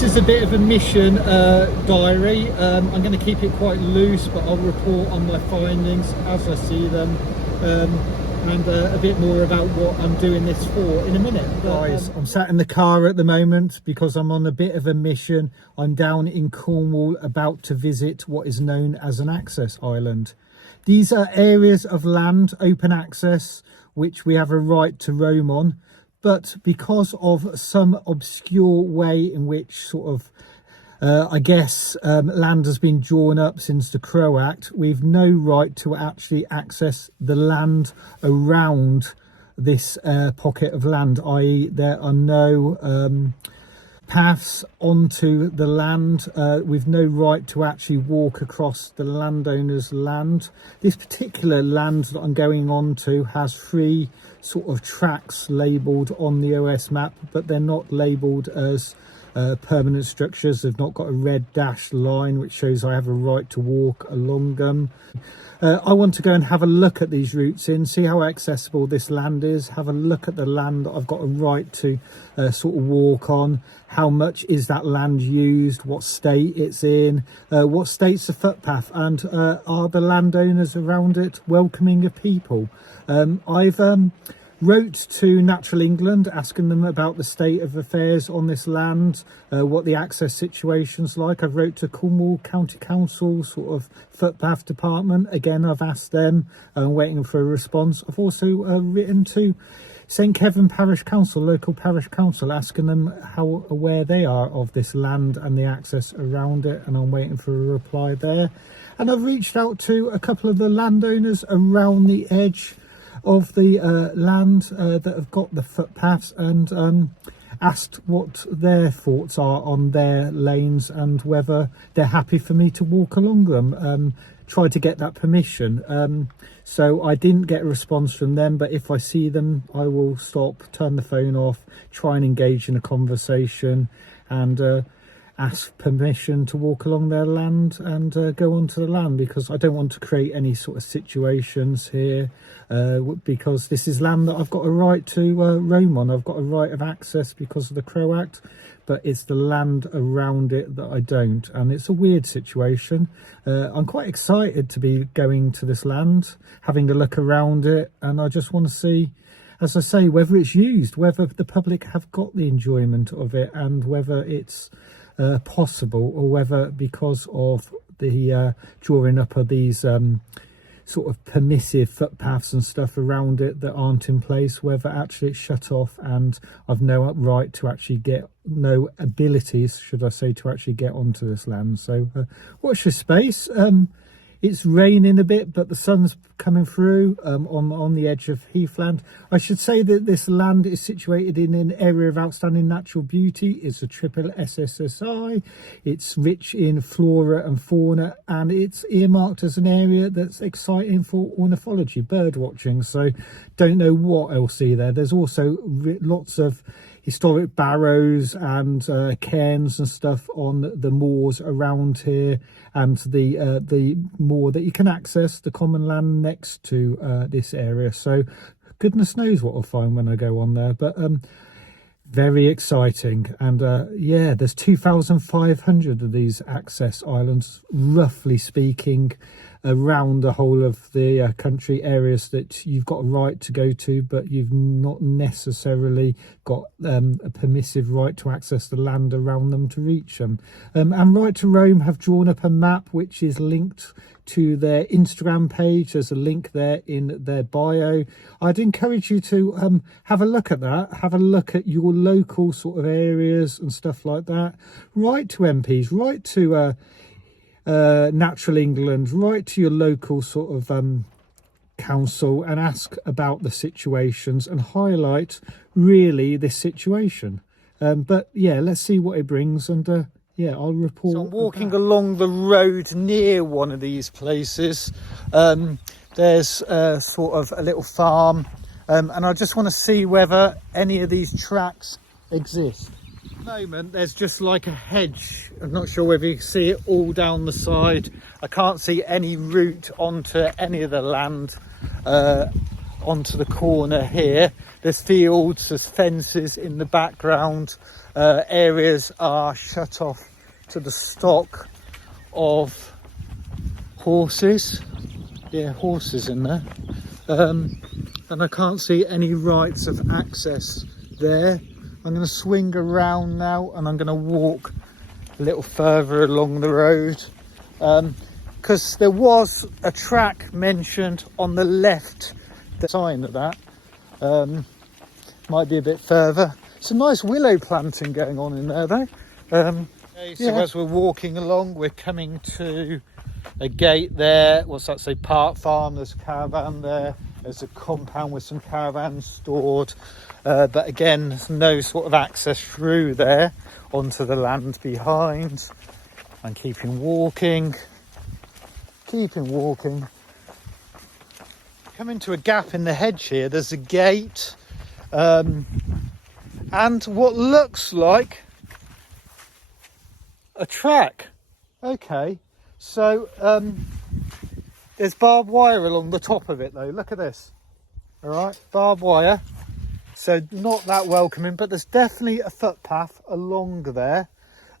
This is a bit of a mission diary. I'm going to keep it quite loose, but I'll report on my findings as I see them, and a bit more about what I'm doing this for in a minute. Guys, I'm sat in the car at the moment because I'm on a bit of a mission. I'm down in Cornwall about to visit what is known as an access island. These are areas of land, open access, which we have a right to roam on. But because of some obscure way in which sort of, land has been drawn up since the Crow Act, we've no right to actually access the land around this pocket of land, i.e. there are no paths onto the land. We've no right to actually walk across the landowner's land. This particular land that I'm going on to has 3 sort of tracks labelled on the OS map, but they're not labelled as permanent structures. They've not got a red dashed line which shows I have a right to walk along them. I want to go and have a look at these routes in, see how accessible this land is, have a look at the land that I've got a right to sort of walk on. How much is that land used, what state it's in, what state's the footpath, and are the landowners around it welcoming of people. I've wrote to Natural England asking them about the state of affairs on this land, what the access situation's like. I've wrote to Cornwall County Council sort of footpath department. Again, I've asked them, waiting for a response. I've also written to St Kevin Parish Council, local parish council, asking them how aware they are of this land and the access around it, and I'm waiting for a reply there. And I've reached out to a couple of the landowners around the edge of the land that have got the footpaths, and asked what their thoughts are on their lanes and whether they're happy for me to walk along them. Tried to get that permission, so I didn't get a response from them, but if I see them I will stop, turn the phone off, try and engage in a conversation, and ask permission to walk along their land and go onto the land, because I don't want to create any sort of situations here, because this is land that I've got a right to roam on. I've got a right of access because of the Crow Act, but it's the land around it that I don't, and it's a weird situation. I'm quite excited to be going to this land, having a look around it, and I just want to see, as I say, whether it's used, whether the public have got the enjoyment of it, and whether it's possible, or whether because of the drawing up of these sort of permissive footpaths and stuff around it that aren't in place, whether actually it's shut off and I've no right to actually get, no abilities, should I say, to actually get onto this land. So watch this space. It's raining a bit, but the sun's coming through on the edge of heathland. I should say that this land is situated in an area of outstanding natural beauty. It's a triple SSSI. It's rich in flora and fauna, and it's earmarked as an area that's exciting for ornithology, bird watching. So don't know what else see there. There's also lots of historic barrows and cairns and stuff on the moors around here, and the moor that you can access, the common land next to this area. So goodness knows what I'll find when I go on there, but very exciting. And yeah, there's 2,500 of these access islands, roughly speaking, around the whole of the country, areas that you've got a right to go to, but you've not necessarily got a permissive right to access the land around them to reach them. And Right to Roam have drawn up a map which is linked to their Instagram page. There's a link there in their bio. I'd encourage you to have a look at that, have a look at your local sort of areas and stuff like that. Write to MPs, write to Natural England, write to your local sort of council and ask about the situations and highlight really this situation. But yeah, let's see what it brings, and yeah, I'll report. So I'm walking along the road near one of these places. There's sort of a little farm, and I just want to see whether any of these tracks exist. At the moment there's just like a hedge. I'm not sure whether you can see it all down the side. I can't see any route onto any of the land onto the corner here. There's fields, there's fences in the background. Areas are shut off to the stock of horses. Yeah, horses in there. And I can't see any rights of access there. I'm going to swing around now and I'm going to walk a little further along the road, because there was a track mentioned on the left, the sign of that. Might be a bit further. Some nice willow planting going on in there though. Okay, so as we're walking along, we're coming to a gate there. What's that say? Park Farm. There's a caravan there. There's a compound with some caravans stored. But again, there's no sort of access through there onto the land behind. I'm keeping walking. Coming to a gap in the hedge here. There's a gate. And what looks like a track. Okay, so there's barbed wire along the top of it though. Look at this. All right, barbed wire. So not that welcoming, but there's definitely a footpath along there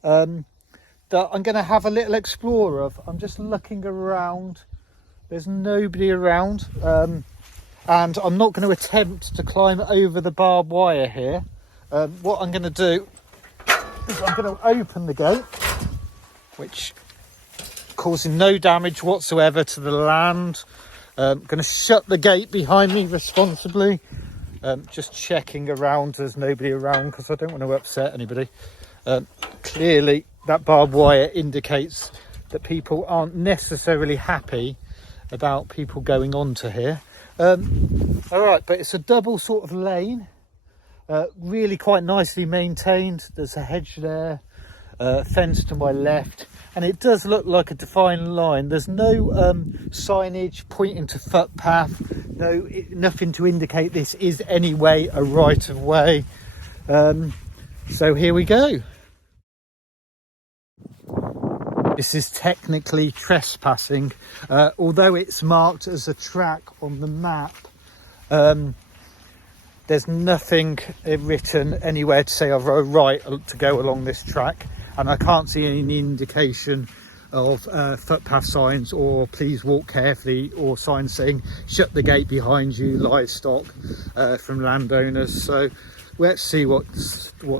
that I'm going to have a little explore of. I'm just looking around. There's nobody around. And I'm not going to attempt to climb over the barbed wire here. What I'm going to do is I'm going to open the gate, which causing no damage whatsoever to the land. I'm going to shut the gate behind me responsibly. Just checking around, there's nobody around because I don't want to upset anybody. Clearly that barbed wire indicates that people aren't necessarily happy about people going onto here. All right, but it's a double sort of lane, really quite nicely maintained. There's a hedge there, fence to my left, and it does look like a defined line. There's no signage pointing to footpath, nothing to indicate this is anyway a right of way. So here we go. This is technically trespassing, although it's marked as a track on the map. There's nothing written anywhere to say I've got a right to go along this track, and I can't see any indication of footpath signs or please walk carefully or signs saying shut the gate behind you, livestock, from landowners. So let's see what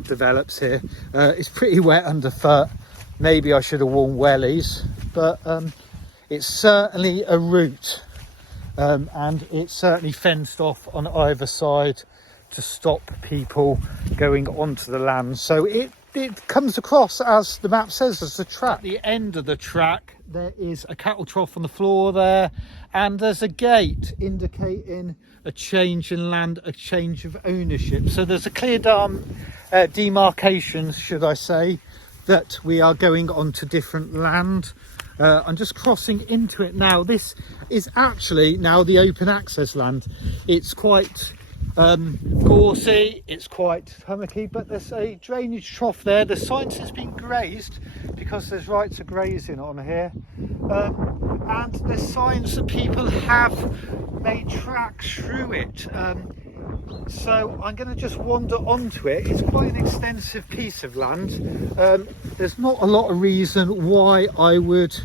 develops here. It's pretty wet underfoot. Maybe I should have worn wellies, but it's certainly a route, and it's certainly fenced off on either side to stop people going onto the land. So it comes across, as the map says, as a track. At the end of the track there is a cattle trough on the floor there, and there's a gate indicating a change in land, a change of ownership. So there's a clear demarcation, should I say, that we are going on to different land. I'm just crossing into it now. This is actually now the open access land. It's quite gorsy, it's quite hummocky, but there's a drainage trough there. The sign says been grazed because there's rights of grazing on here, and there's signs that people have made tracks through it. So I'm going to just wander onto it. It's quite an extensive piece of land. There's not a lot of reason why I would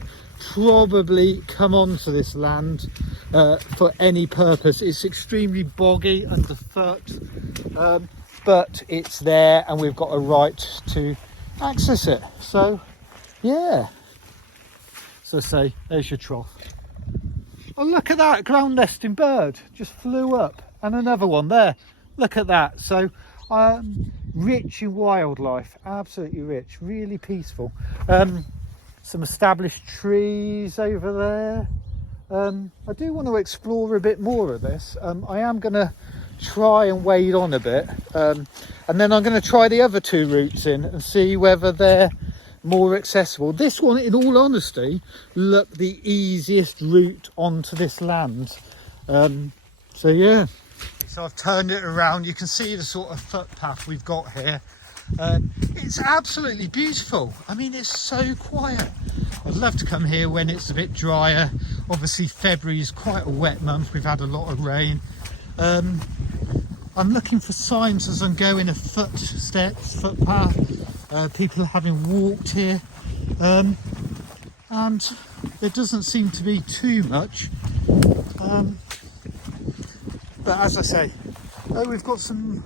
probably come onto this land for any purpose. It's extremely boggy underfoot, but it's there and we've got a right to access it. So yeah, so say there's your trough. Oh, look at that ground nesting bird, just flew up, and another one there. Look at that. So rich in wildlife, absolutely rich, really peaceful. Some established trees over there. I do want to explore a bit more of this. I am going to try and wade on a bit, and then I'm going to try the other two routes in and see whether they're more accessible. This one, in all honesty, looked the easiest route onto this land. So yeah, so I've turned it around. You can see the sort of footpath we've got here. It's absolutely beautiful. I mean, it's so quiet. I'd love to come here when it's a bit drier. Obviously February is quite a wet month. We've had a lot of rain. I'm looking for signs as I'm going of footsteps, footpath, people having walked here, and there doesn't seem to be too much. But as I say, we've got some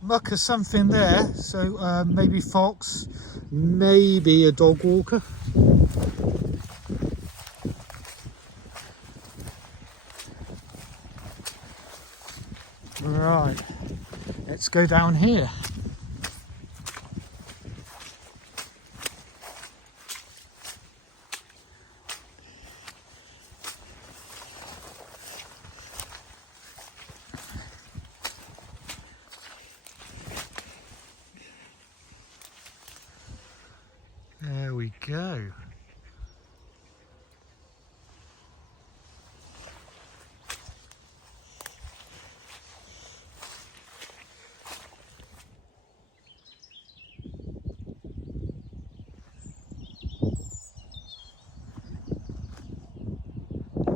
muck or something there, so maybe fox, maybe a dog walker. Right, let's go down here. There we go.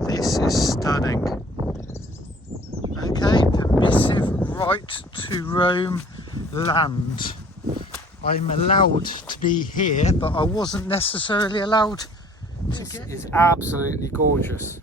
This is stunning. Okay, permissive right to roam land. I'm allowed to be here, but I wasn't necessarily allowed to get. This is absolutely gorgeous.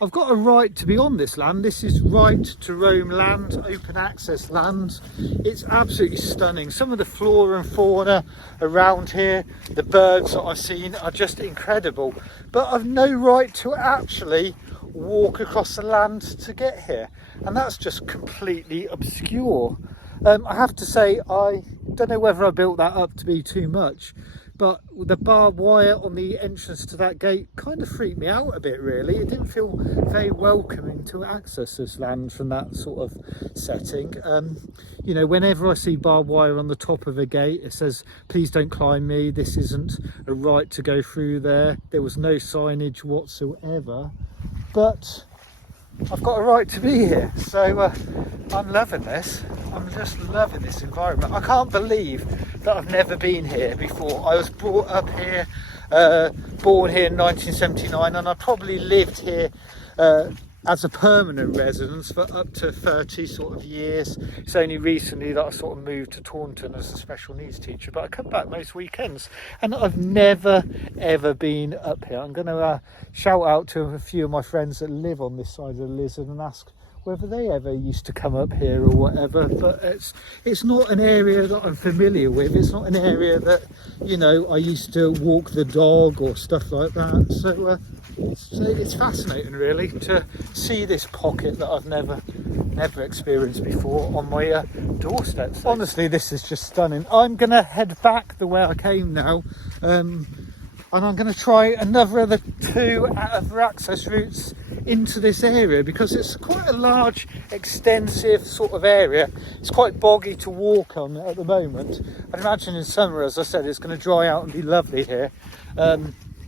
I've got a right to be on this land. This is right to roam land, open access land. It's absolutely stunning. Some of the flora and fauna around here, the birds that I've seen are just incredible. But I've no right to actually walk across the land to get here. And that's just completely obscure. I have to say, I don't know whether I built that up to be too much, but the barbed wire on the entrance to that gate kind of freaked me out a bit, really. It didn't feel very welcoming to access this land from that sort of setting. You know, whenever I see barbed wire on the top of a gate, it says, please don't climb me, this isn't a right to go through there. There was no signage whatsoever, but I've got a right to be here, so I'm loving this. I'm just loving this environment. I can't believe that I've never been here before. I was brought up here, born here in 1979, and I probably lived here as a permanent residence for up to 30 sort of years. It's only recently that I sort of moved to Taunton as a special needs teacher, but I come back most weekends, and I've never ever been up here. I'm going to shout out to a few of my friends that live on this side of the Lizard and ask whether they ever used to come up here or whatever. But it's not an area that I'm familiar with. It's not an area that, you know, I used to walk the dog or stuff like that. So it's fascinating, really, to see this pocket that I've never experienced before on my doorstep. So honestly, this is just stunning. I'm gonna head back the way I came now, and I'm going to try another of the two other access routes into this area, because it's quite a large, extensive sort of area. It's quite boggy to walk on at the moment. I'd imagine in summer, as I said, it's going to dry out and be lovely here.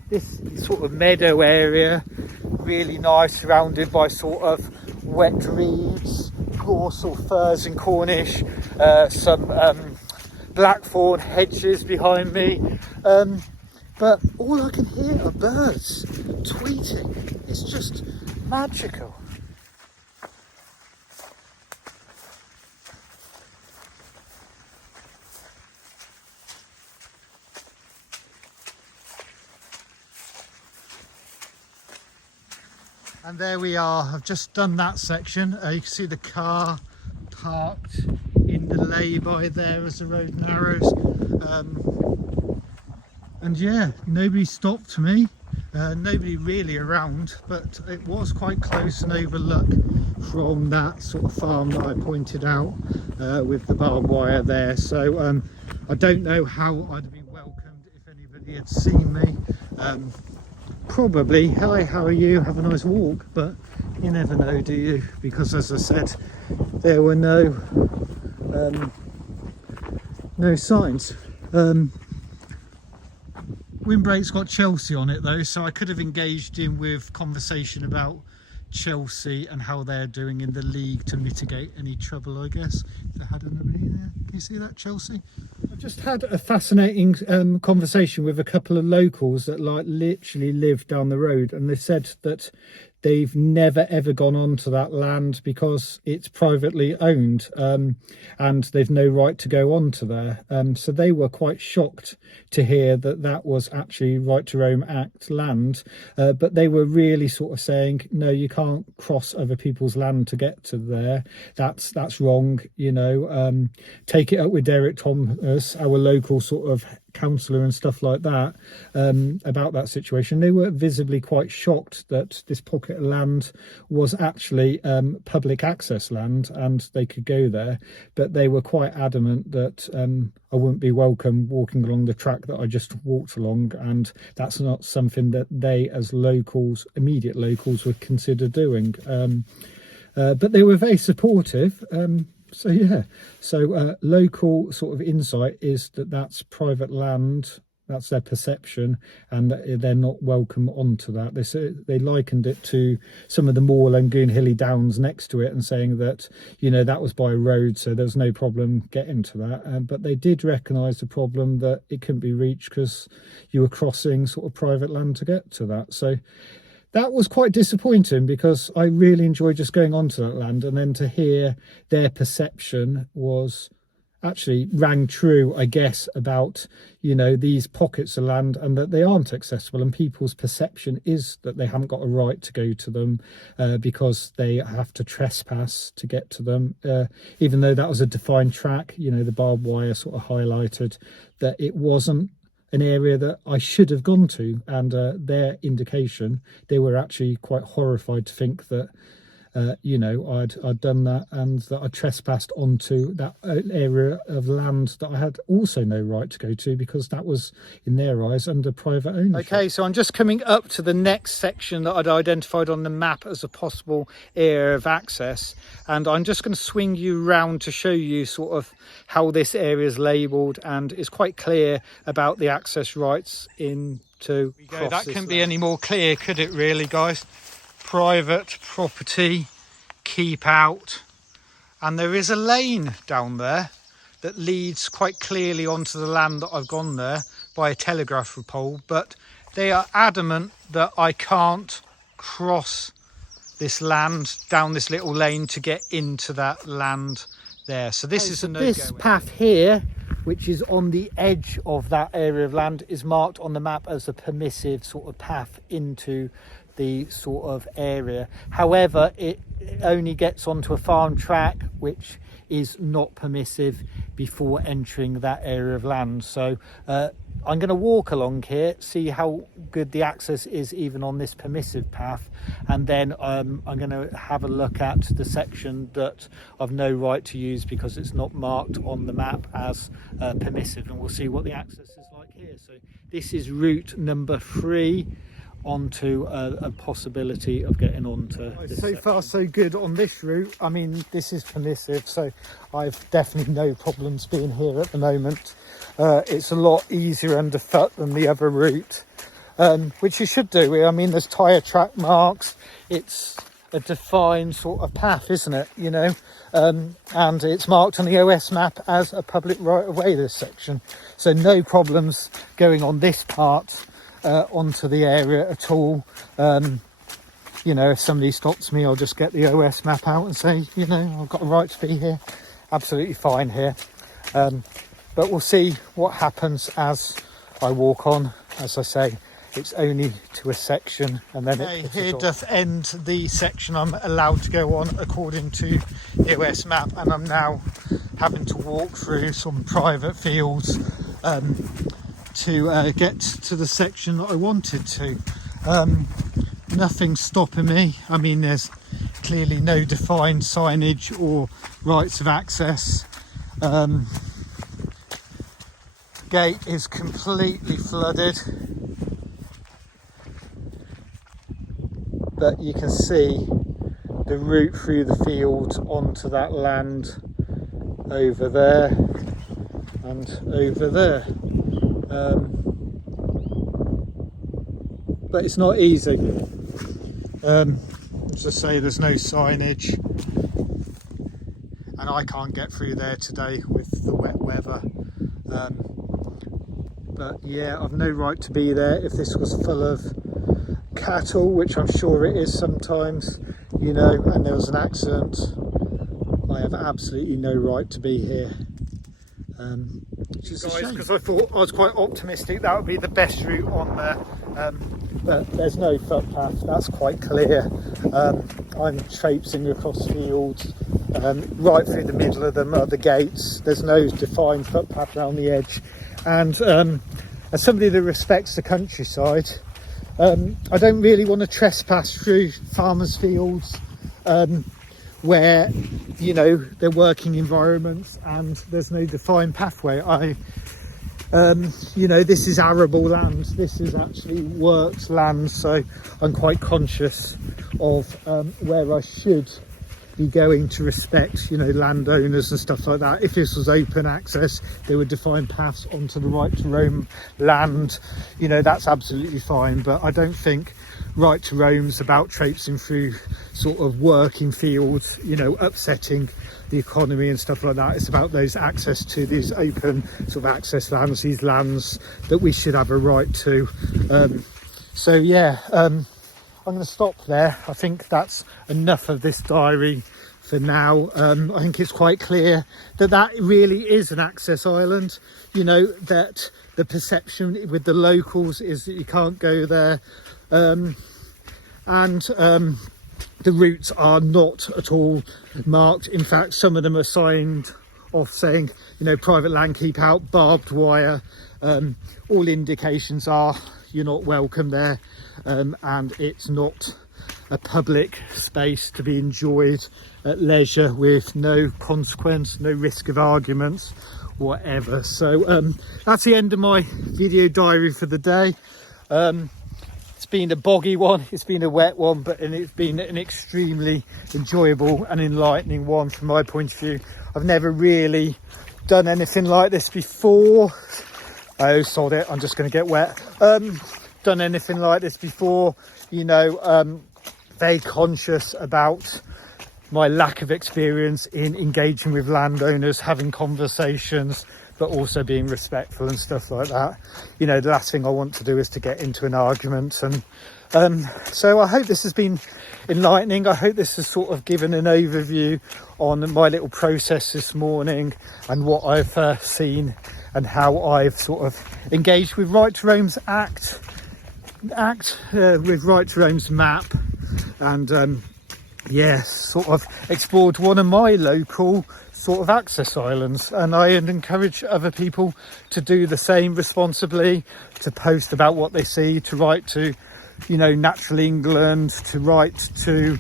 This sort of meadow area, really nice, surrounded by sort of wet reeds, gorse or furze and Cornish, some blackthorn hedges behind me. But all I can hear are birds tweeting. It's just magical. And there we are. I've just done that section. You can see the car parked in the lay-by there as the road narrows. And yeah, nobody stopped me, nobody really around, but it was quite close and overlooked from that sort of farm that I pointed out with the barbed wire there. So I don't know how I'd be welcomed if anybody had seen me. Probably, hi, how are you? Have a nice walk, but you never know, do you? Because as I said, there were no signs. Windbreak's got Chelsea on it though, so I could have engaged in with conversation about Chelsea and how they're doing in the league to mitigate any trouble, I guess. If I had anybody there. Can you see that, Chelsea? I just had a fascinating conversation with a couple of locals that like literally live down the road, and they said that they've never ever gone onto that land because it's privately owned, and they've no right to go onto there. So they were quite shocked to hear that that was actually Right to Roam Act land, but they were really sort of saying, no, you can't cross other people's land to get to there. That's wrong, you know. Take it up with Derek Thomas, our local sort of councillor and stuff like that, about that situation. They were visibly quite shocked that this pocket of land was actually public access land and they could go there, but they were quite adamant that I wouldn't be welcome walking along the track that I just walked along, and that's not something that they as locals, immediate locals, would consider doing. But they were very supportive. So yeah, so local sort of insight is that that's private land, that's their perception, and they're not welcome onto that. They likened it to some of the more Lagoon Hilly Downs next to it and saying that, you know, that was by a road, so there's no problem getting to that. But they did recognise the problem that it couldn't be reached because you were crossing sort of private land to get to that. So that was quite disappointing because I really enjoyed just going onto that land, and then to hear their perception was actually rang true, I guess, about, you know, these pockets of land and that they aren't accessible, and people's perception is that they haven't got a right to go to them because they have to trespass to get to them, even though that was a defined track. You know, the barbed wire sort of highlighted that it wasn't an area that I should have gone to, and their indication, they were actually quite horrified to think that you know, I'd done that and that I trespassed onto that area of land that I had also no right to go to because that was, in their eyes, under private ownership. Okay, so I'm just coming up to the next section that I'd identified on the map as a possible area of access, and I'm just going to swing you round to show you sort of how this area is labelled, and it's quite clear about the access rights into cross. That couldn't be any more clear, could it really, guys? Private property, keep out, and there is a lane down there that leads quite clearly onto the land that I've gone there by a telegraph pole, but they are adamant that I can't cross this land down this little lane to get into that land there. So this is a no-go. This path here, which is on the edge of that area of land, is marked on the map as a permissive sort of path into the sort of area. However, it only gets onto a farm track, which is not permissive before entering that area of land. So I'm going to walk along here, see how good the access is even on this permissive path, and then I'm going to have a look at the section that I've no right to use because it's not marked on the map as permissive, and we'll see what the access is like here. So this is route number 3 onto a possibility of getting onto this section. Far so good on this route. I mean, this is permissive, so I've definitely no problems being here at the moment. It's a lot easier underfoot than the other route, which you should do. I mean, there's tyre track marks, it's a defined sort of path, isn't it, you know, and it's marked on the OS map as a public right of way, this section, so no problems going on this part onto the area at all. You know, if somebody stops me, I'll just get the OS map out and say, you know, I've got a right to be here. Absolutely fine here. But we'll see what happens as I walk on. As I say, it's only to a section, and then here doth end the section I'm allowed to go on according to the OS map, and I'm now having to walk through some private fields to get to the section that I wanted to. Nothing's stopping me. I mean, there's clearly no defined signage or rights of access. Gate is completely flooded, but you can see the route through the fields onto that land over there and over there. But it's not easy. As I say, there's no signage, and I can't get through there today with the wet weather. But yeah, I've no right to be there. If this was full of cattle, which I'm sure it is sometimes, you know, and there was an accident, I have absolutely no right to be here. Which is a shame, because I thought I was quite optimistic that would be the best route on there, but there's no footpath, that's quite clear. I'm traipsing across fields, right through the middle of them are the gates. There's no defined footpath around the edge, and as somebody that respects the countryside, I don't really want to trespass through farmers' fields, where, you know, they're working environments and there's no defined pathway. You know, this is arable land, this is actually worked land, so I'm quite conscious of where I should be going to respect, you know, landowners and stuff like that. If this was open access, there were defined paths onto the right to roam land, you know, that's absolutely fine. But I don't think right to roam's about traipsing through sort of working fields, you know, upsetting the economy and stuff like that. It's about those access to these open sort of access lands, these lands that we should have a right to. So yeah, I'm going to stop there. I think that's enough of this diary for now. I think it's quite clear that that really is an access island, you know, that the perception with the locals is that you can't go there, and the routes are not at all marked. In fact, some of them are signed off saying, you know, private land, keep out, barbed wire. All indications are you're not welcome there, and it's not a public space to be enjoyed at leisure with no consequence, no risk of arguments, whatever. So that's the end of my video diary for the day. It's been a boggy one, it's been a wet one, but it's been an extremely enjoyable and enlightening one from my point of view. I've never really done anything like this before. Oh, sod it, I'm just going to get wet. Done anything like this before, you know, very conscious about my lack of experience in engaging with landowners, having conversations, but also being respectful and stuff like that. You know, the last thing I want to do is to get into an argument. And so I hope this has been enlightening. I hope this has sort of given an overview on my little process this morning and what I've seen and how I've sort of engaged with Right to Roam's with Right to Roam's map, and yeah, sort of explored one of my local sort of access islands. And I encourage other people to do the same responsibly, to post about what they see, to write to, you know, Natural England, to write to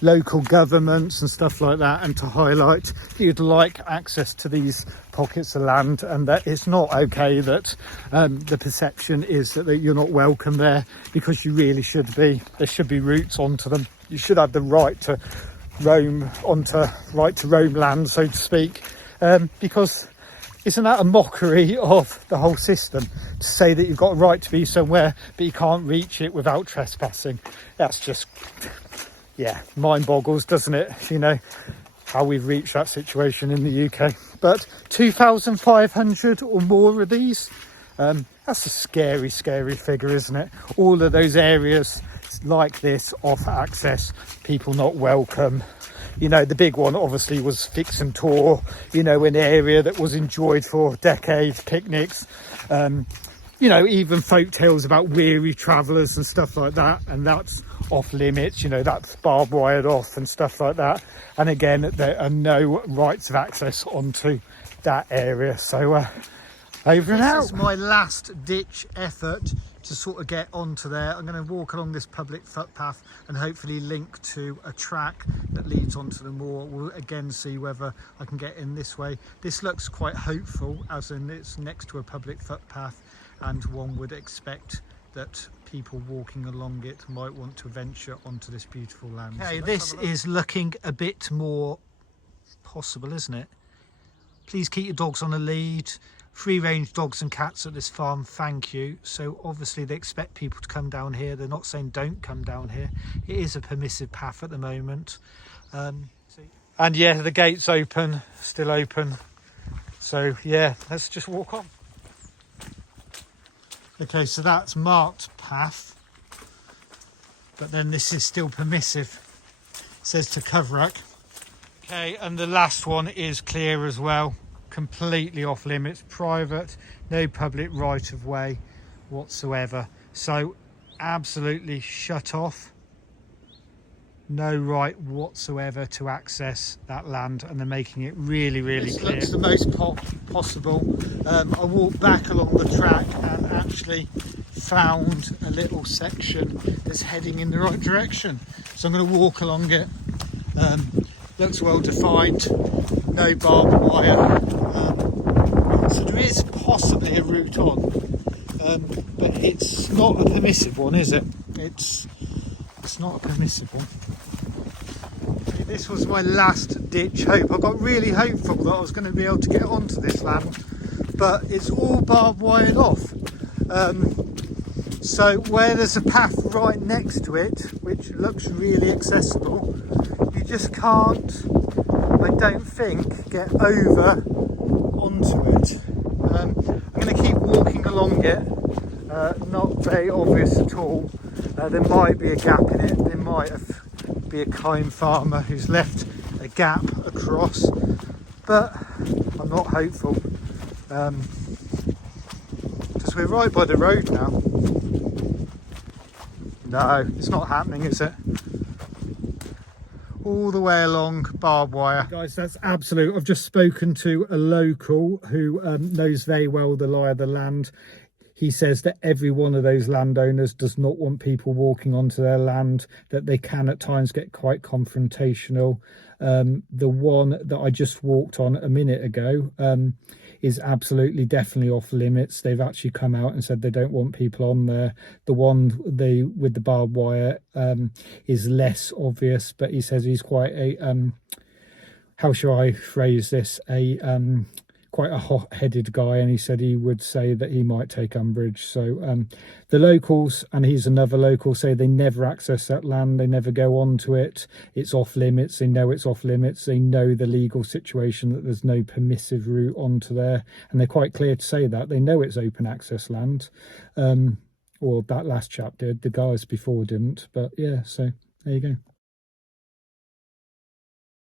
local governments and stuff like that, and to highlight that you'd like access to these pockets of land, and that it's not okay that the perception is that you're not welcome there, because you really should be. There should be routes onto them. You should have the right to roam onto right to roam land, so to speak, because isn't that a mockery of the whole system to say that you've got a right to be somewhere but you can't reach it without trespassing? That's just, yeah, mind boggles, doesn't it? You know, how we've reached that situation in the UK. But 2,500 or more of these, that's a scary, scary figure, isn't it? All of those areas like this, off access, people not welcome. You know, the big one obviously was Fix and Tour, you know, an area that was enjoyed for decades, picnics, you know, even folk tales about weary travellers and stuff like that, and that's off limits, you know, that's barbed wired off and stuff like that. And again, there are no rights of access onto that area. So over and out. This is my last ditch effort to sort of get onto there. I'm going to walk along this public footpath and hopefully link to a track that leads onto the moor. We'll again see whether I can get in this way. This looks quite hopeful, as in it's next to a public footpath, and one would expect that people walking along it might want to venture onto this beautiful land. Okay, so this is looking a bit more possible, isn't it? Please keep your dogs on a lead. Free range dogs and cats at this farm, thank you. So obviously they expect people to come down here. They're not saying don't come down here. It is a permissive path at the moment. And yeah, the gate's open, still open. So yeah, let's just walk on. Okay, so that's marked path, but then this is still permissive. It says to Coverack. Okay, and the last one is clear as well, completely off limits, private, no public right of way whatsoever. So absolutely shut off, no right whatsoever to access that land, and they're making it really, really clear. This looks the most possible. I walked back along the track and actually found a little section that's heading in the right direction. So I'm going to walk along it. Looks well defined, no barbed wire. So there is possibly a route on, but it's not a permissive one, is it? It's not a permissive one. This was my last ditch hope. I got really hopeful that I was going to be able to get onto this land, but it's all barbed wired off. So where there's a path right next to it, which looks really accessible, you just can't, I don't think, get over onto it. I'm going to keep walking along it, not very obvious at all. There might be a gap in it, there might be a kind farmer who's left a gap across, but I'm not hopeful, because we're right by the road now. No, it's not happening, is it? All the way along barbed wire. Guys, that's absolute. I've just spoken to a local who knows very well the lie of the land. He says that every one of those landowners does not want people walking onto their land, that they can at times get quite confrontational. The one that I just walked on a minute ago is absolutely definitely off limits. They've actually come out and said they don't want people on there. The one with the barbed wire is less obvious, but he says he's quite a how shall I phrase this, quite a hot-headed guy, and he said he would say that he might take umbrage. So the locals, and he's another local, say they never access that land, they never go onto it, it's off limits, they know it's off limits, they know the legal situation, that there's no permissive route onto there, and they're quite clear to say that they know it's open access land. Or that last chap did, the guys before didn't, but yeah, so there you go.